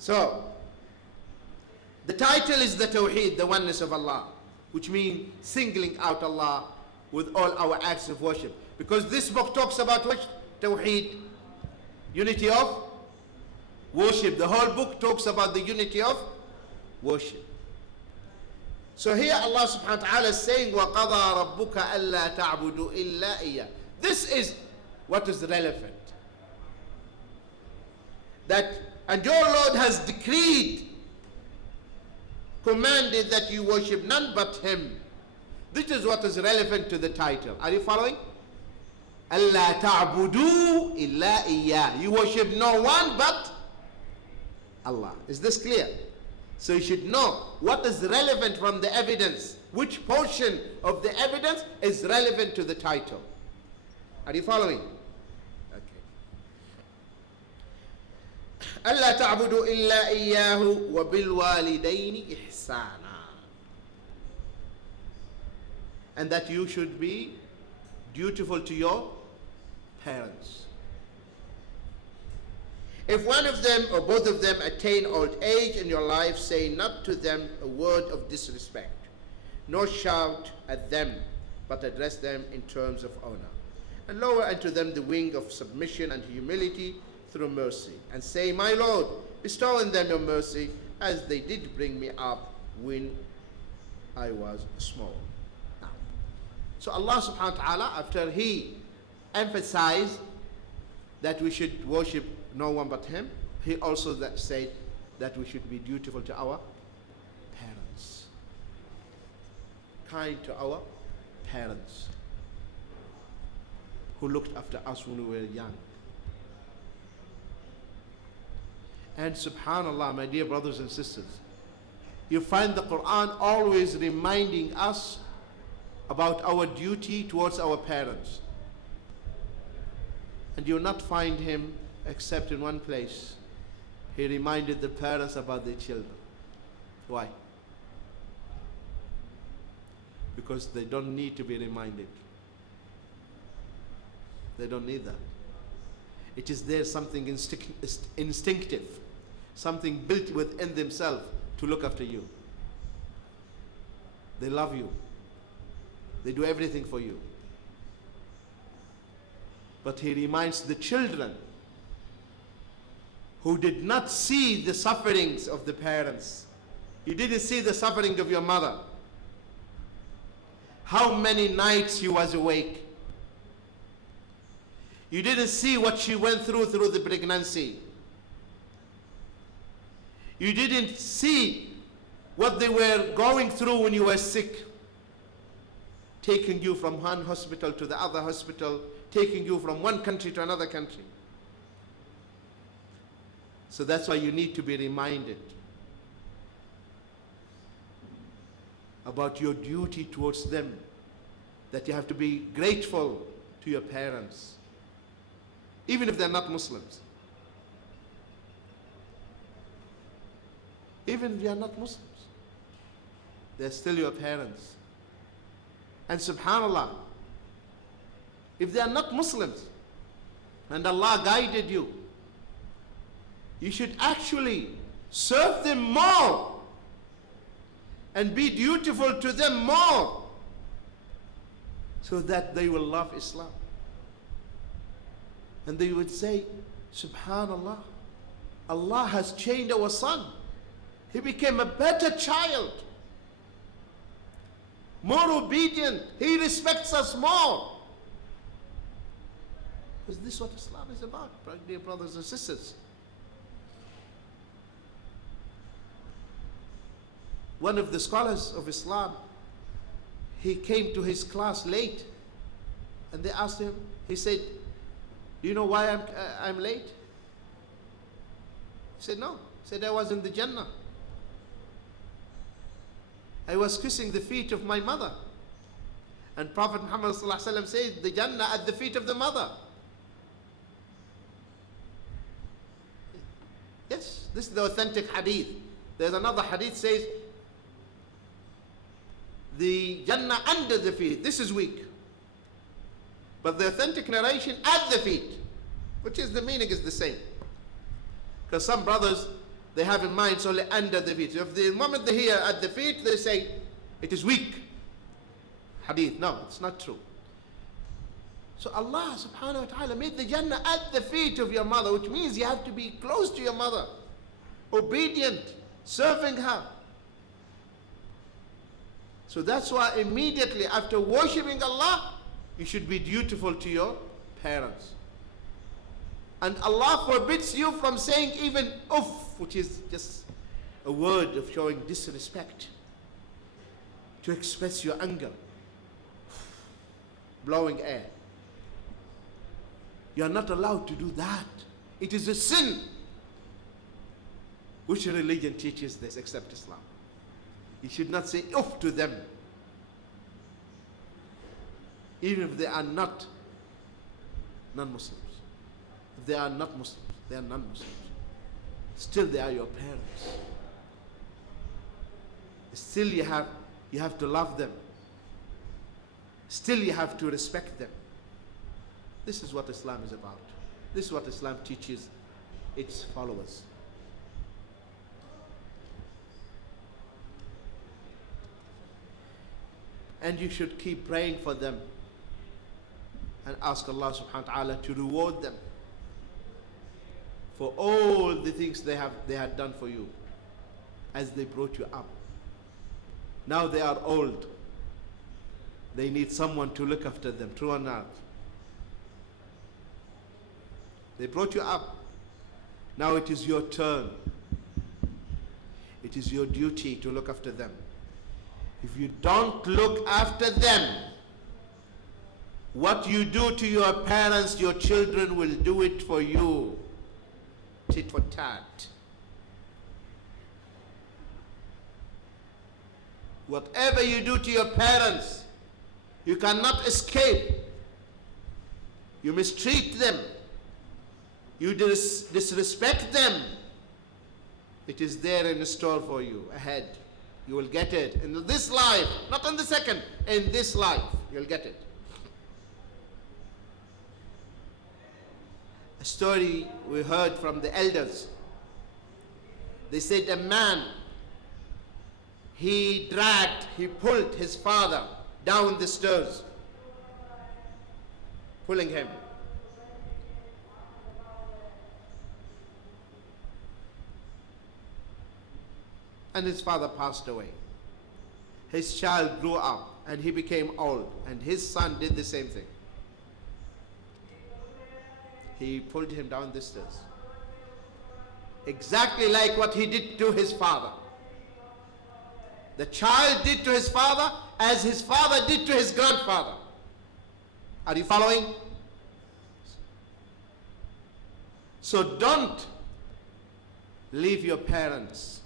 So, the title is the Tawheed, the oneness of Allah, which means singling out Allah with all our acts of worship. Because this book talks about what? Tawheed, unity of worship. The whole book talks about the unity of worship. So here Allah subhanahu wa ta'ala is saying, وَقَضَى رَبُّكَ أَلَّا تَعْبُدُوا إِلَّا إِيَّهُ. This is what is relevant. And your Lord has decreed, commanded that you worship none but Him. This is what is relevant to the title. Are you following? أَلَّا تَعْبُدُوا إِلَّا إِيَّهُ. You worship no one but Allah. Is this clear? So you should know what is relevant from the evidence. Which portion of the evidence is relevant to the title. Are you following? أَلَّا تَعْبُدُوا إِلَّا إِيَّاهُ وَبِالْوَالِدَيْنِ إِحْسَانًا. And that you should be dutiful to your parents. If one of them or both of them attain old age in your life, say not to them a word of disrespect, nor shout at them, but address them in terms of honor. And lower unto them the wing of submission and humility through mercy. And say, my Lord, bestow on them your mercy, as they did bring me up when I was small. Now, so Allah subhanahu wa ta'ala, after He emphasized that we should worship no one but Him, He also said that we should be dutiful to our parents, kind to our parents who looked after us when we were young. And subhanallah, my dear brothers and sisters, you find the Quran always reminding us about our duty towards our parents. And you will not find Him except in one place. He reminded the parents about their children. Why? Because they don't need to be reminded. They don't need that. It is there something instinctive, something built within themselves to look after you. They love you. They do everything for you. But He reminds the children who did not see the sufferings of the parents. You didn't see the suffering of your mother. How many nights she was awake. You didn't see what she went through the pregnancy. You didn't see what they were going through when you were sick. Taking you from one hospital to the other hospital, taking you from one country to another country. So that's why you need to be reminded about your duty towards them, that you have to be grateful to your parents, even if they're not Muslims. Even if they are not Muslims, they're still your parents. And subhanallah, if they are not Muslims and Allah guided you, you should actually serve them more and be dutiful to them more, so that they will love Islam. And they would say, subhanallah, Allah has changed our son. He became a better child, more obedient. He respects us more. Because this is what Islam is about, dear brothers and sisters. One of the scholars of Islam, he came to his class late, and they asked him, he said, do you know why I'm late? He said, no. He said, I was in the Jannah. I was kissing the feet of my mother. And Prophet Muhammad says, the Jannah at the feet of the mother. Yes, this is the authentic hadith. There's another hadith says, the Jannah under the feet. This is weak. But the authentic narration, at the feet, which is the meaning is the same. Because some brothers, they have in mind it's only under the feet. So if the moment they hear at the feet, they say it is weak. Hadeeth. No, it's not true. So Allah subhanahu wa ta'ala made the Jannah at the feet of your mother, which means you have to be close to your mother, obedient, serving her. So that's why immediately after worshipping Allah, you should be dutiful to your parents. And Allah forbids you from saying even uff, which is just a word of showing disrespect, to express your anger, blowing air. You are not allowed to do that. It is a sin. Which religion teaches this except Islam? You should not say uff to them, even if they are not non-Muslims. If they are not Muslims, they are non-Muslims. Still they are your parents. Still you have to love them. Still you have to respect them. This is what Islam is about. This is what Islam teaches its followers. And you should keep praying for them and ask Allah subhanahu wa ta'ala to reward them for all the things they had done for you as they brought you up. Now they are old. They need someone to look after them, true or not? They brought you up. Now it is your turn. It is your duty to look after them. If you don't look after them, what you do to your parents, your children will do it for you. Tit for tat. Whatever you do to your parents, you cannot escape. You mistreat them. You disrespect them. It is there in store for you ahead. You will get it in this life, not in the second. In this life, you'll get it. A story we heard from the elders. They said a man, he pulled his father down the stairs, pulling him. And his father passed away. His child grew up and he became old, and his son did the same thing. He pulled him down the stairs. Exactly like what he did to his father. The child did to his father as his father did to his grandfather. Are you following? So don't leave your parents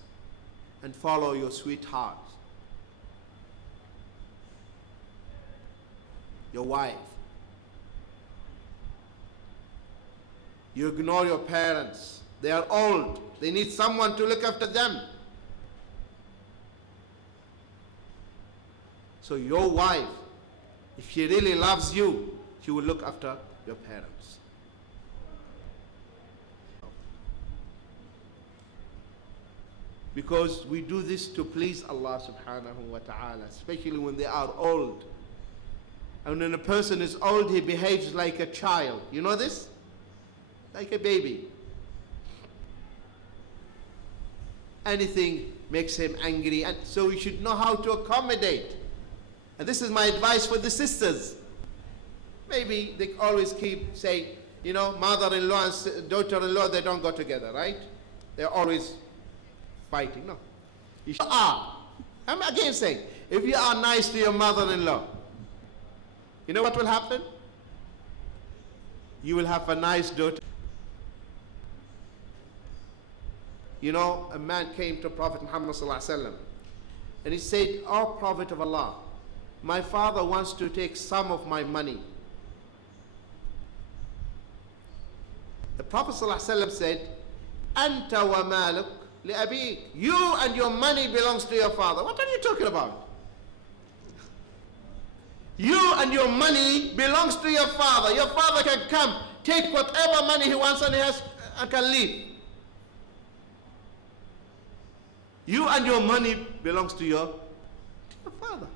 and follow your sweetheart, your wife. You ignore your parents. They are old. They need someone to look after them. So your wife, if she really loves you, she will look after your parents. Because we do this to please Allah subhanahu wa ta'ala, especially when they are old. And when a person is old, he behaves like a child. You know this? Like a baby. Anything makes him angry, and so we should know how to accommodate. And this is my advice for the sisters. Maybe they always keep saying, you know, mother-in-law and daughter-in-law, they don't go together, right? They're always fighting. No. You are. I'm again saying, if you are nice to your mother-in-law, you know what will happen? You will have a nice daughter. You know, a man came to Prophet Muhammad sallallahu alaihi wasallam, and he said, "Oh Prophet of Allah, my father wants to take some of my money." The Prophet sallallahu alaihi wasallam said, "Anta wa maluk li abik." You and your money belongs to your father. What are you talking about? You and your money belongs to your father. Your father can come, take whatever money he wants, and he can leave. You and your money belongs to your father.